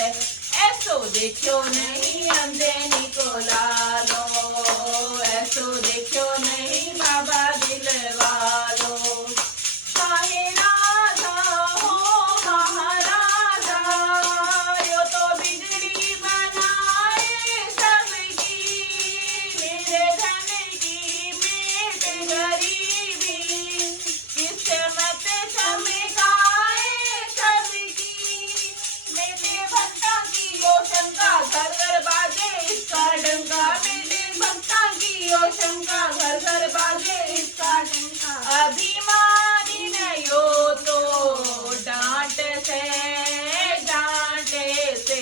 से, ऐसो देखो नहीं अंधेनी को लालो, ऐसो देखो नहीं बाबा दिल वालो। काहे राजा हो महाराजा, यो तो बिगड़ी बनाए सबकी, मेरे धन की मेट गरीबी, किस्मत चमकाए सबकी। मेरे भक्ता की ओ शंका, घर घर बाजे इसका डंका, मेरे भक्ता की ओ शंका, घर घर बाजे इसका डंका। अभिमानी नयो तो डांट से, डांटे से